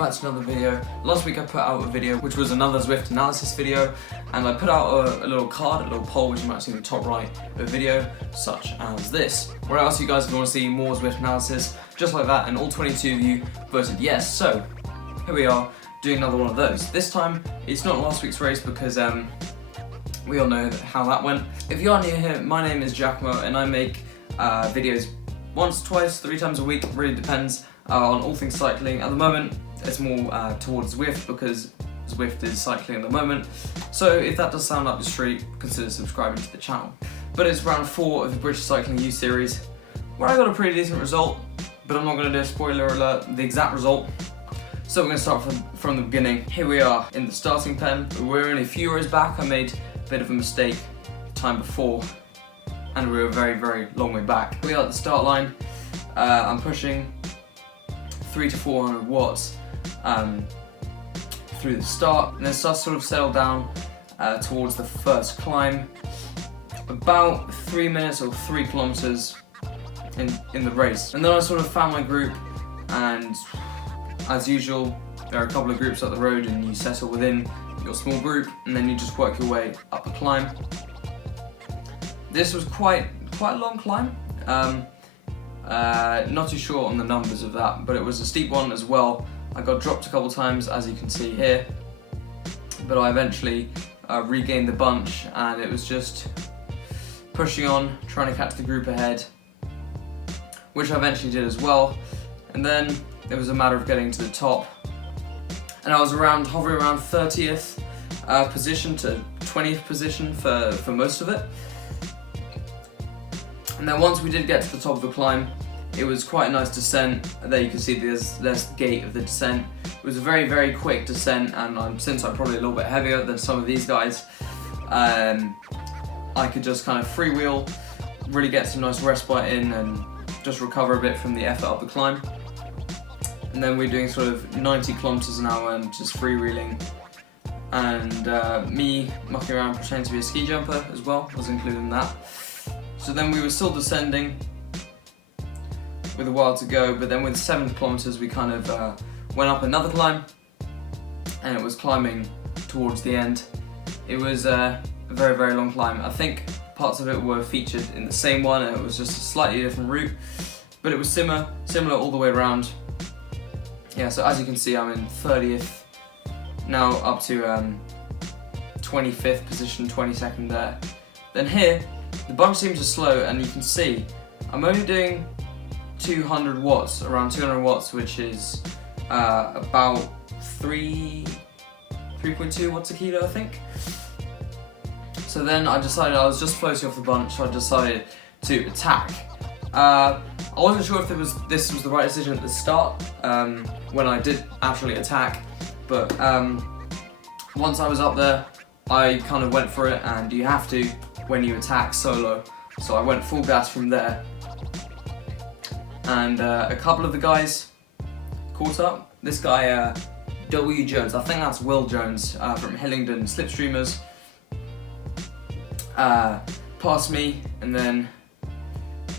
back to another video. Last week I put out a video which was another Zwift analysis video, and I put out a little card, a little poll which you might see in the top right of the video, such as this, where I asked you guys if you want to see more Zwift analysis, just like that, and all 22 of you voted yes. So here we are doing another one of those. This time it's not last week's race because we all know how that went. If you are new here, my name is Giacomo and I make videos once, twice, 3 times a week, really depends, on all things cycling. At the moment it's more towards Zwift because Zwift is cycling at the moment, so if that does sound up your street, consider subscribing to the channel. But it's round 4 of the British Cycling U series, where I got a pretty decent result, but I'm not going to do a spoiler alert, the exact result. So we're going to start from the beginning. Here we are in the starting pen. We're only a few rows back. I made a bit of a mistake the time before, and we were very, very long way back. We are at the start line. I'm pushing 300 to 400 watts through the start, and then starts to sort of settle down towards the first climb. About 3 minutes or 3 kilometers in the race, and then I sort of found my group, and as usual there are a couple of groups up the road and you settle within your small group and then you just work your way up the climb. This was quite a long climb, not too sure on the numbers of that, but it was a steep one as well. I got dropped a couple times, as you can see here, but I eventually regained the bunch, and it was just pushing on, trying to catch the group ahead, which I eventually did as well. And then it was a matter of getting to the top, and I was hovering around 30th position to 20th position for most of it. And then once we did get to the top of the climb, it was quite a nice descent. There you can see there's the gate of the descent. It was a very, very quick descent, and since I'm probably a little bit heavier than some of these guys, I could just kind of freewheel, really get some nice respite in and just recover a bit from the effort up the climb. And then we're doing sort of 90 kilometers an hour and just freewheeling, and me mucking around pretending to be a ski jumper as well was included in that. So then we were still descending with a while to go, but then with 7 kilometers we kind of went up another climb, and it was climbing towards the end. It was a very, very long climb. I think parts of it were featured in the same one, and it was just a slightly different route, but it was similar all the way around. Yeah, so as you can see, I'm in 30th, now up to 25th position, 22nd there. Then here, the bunch seems to slow, and you can see I'm only doing 200 watts, around 200 watts, which is about 3.2 watts a kilo, I think. So then I decided, I was just floating off the bunch, so I decided to attack. I wasn't sure if this was the right decision at the start, when I did actually attack, but once I was up there, I kind of went for it, and you have to when you attack solo. So I went full gas from there, and a couple of the guys caught up. This guy, W. Jones, I think that's Will Jones from Hillingdon Slipstreamers, passed me, and then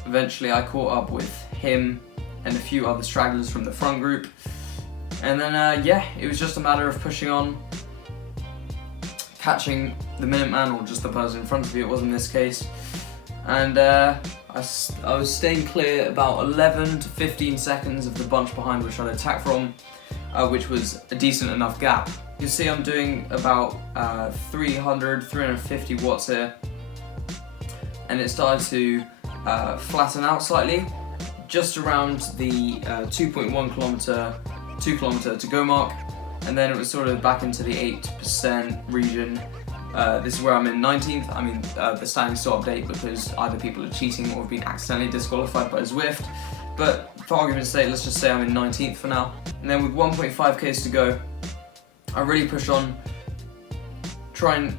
eventually I caught up with him and a few other stragglers from the front group, and then yeah, it was just a matter of pushing on, catching the Minuteman, or just the person in front of you, it was in this case, and I was staying clear about 11 to 15 seconds of the bunch behind which I'd attack from, which was a decent enough gap. You can see I'm doing about 350 watts here, and it started to flatten out slightly, just around the 2.1 kilometer, 2 kilometer to go mark, and then it was sort of back into the 8% region. This is where I'm in 19th. I mean, the standings still update because either people are cheating or have been accidentally disqualified by Zwift, but for argument's sake, let's just say I'm in 19th for now. And then with 1.5 k's to go, I really push on, trying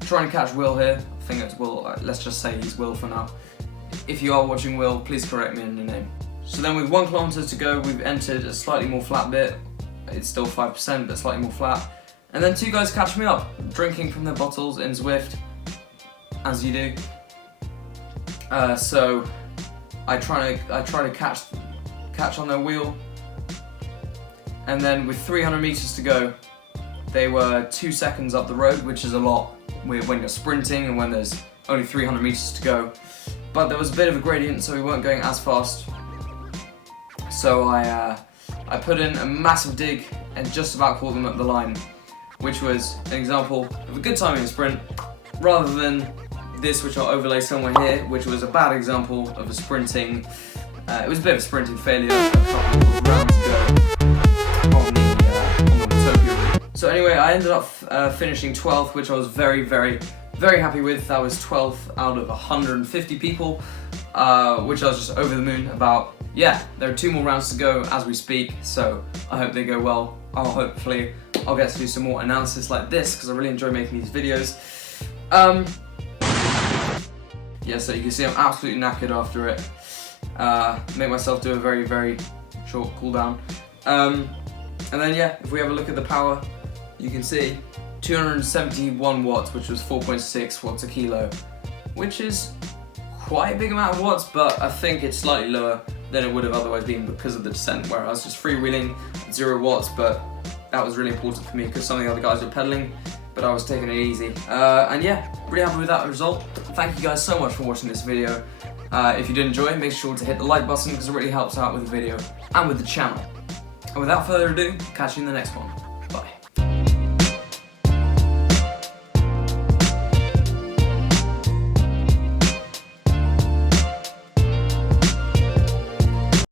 to catch Will here. I think it's Will, let's just say he's Will for now. If you are watching Will, please correct me on your name. So then with 1 kilometer to go, we've entered a slightly more flat bit. It's still 5%, but slightly more flat. And then 2 guys catch me up, drinking from their bottles in Zwift, as you do. So I try to catch on their wheel, and then with 300 meters to go, they were 2 seconds up the road, which is a lot when you're sprinting and when there's only 300 meters to go. But there was a bit of a gradient, so we weren't going as fast. So I put in a massive dig and just about caught them at the line, which was an example of a good timing sprint, rather than this, which I'll overlay somewhere here, which was a bad example of a sprinting. It was a bit of a sprinting failure. A couple of rounds ago on the Utopia route. So anyway, I ended up finishing 12th, which I was very, very, very happy with. That was 12th out of 150 people, which I was just over the moon about. Yeah, there are 2 more rounds to go as we speak, so I hope they go well. Hopefully I'll get to do some more analysis like this, because I really enjoy making these videos. Yeah, so you can see I'm absolutely knackered after it. Make myself do a very, very short cooldown. And then yeah, if we have a look at the power, you can see 271 watts, which was 4.6 watts a kilo, which is quite a big amount of watts, but I think it's slightly lower than it would have otherwise been because of the descent, where I was just freewheeling 0 watts, but that was really important for me because some of the other guys were pedaling, but I was taking it easy. And yeah, really happy with that result. Thank you guys so much for watching this video. If you did enjoy, make sure to hit the like button because it really helps out with the video and with the channel. And without further ado, catch you in the next one.